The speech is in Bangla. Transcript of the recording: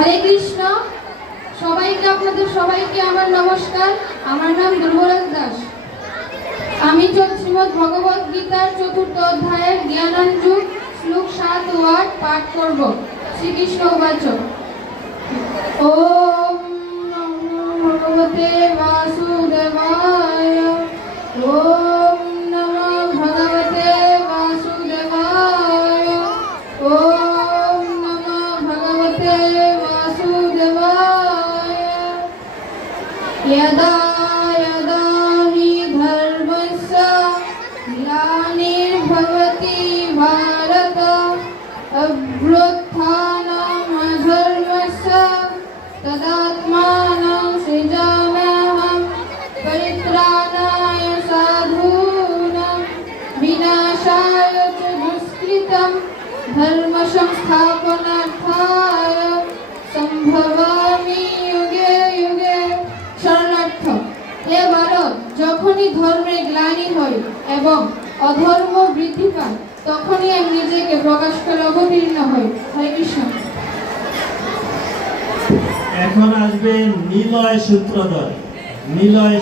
হরে কৃষ্ণ। আপনাদের সবাইকে আমার নমস্কার। আমার নাম দুর্বরাজ দাস। আমি শ্রীমদ্ ভগবত গীতার ৪র্থ অধ্যায়ের জ্ঞানাঞ্জুক শ্লোক ৭ ও ৮ পাঠ করব। শ্রীকৃষ্ণ উবাচ, ওম নমো ভগবতে বাসুদেবায়। ওম নমো ভগবতে বাসুদেবায়। ওম নমো ভগবতে বাসুদেবায়। यदा यदा हि धर्मस्य ग्लानिर्भवति भारत अभ्युत्थानमधर्मस्य तदात्मानं सृजाम्यहं परित्राणाय साधूनां विनाशाय च दुष्कृतं धर्म संस्थापनार्थाय सम्भवामि युगे युगे। শরণার্থ, হে ভারত, যখনই ধর্মের গ্লানি হয় এবং অধর্ম বৃদ্ধি পায় তখনই আমি নিজেকে প্রকাশ করে অবতীর্ণ হই। হরে কৃষ্ণ। এখন আসবে নিলয় সূত্রধর। নিলয়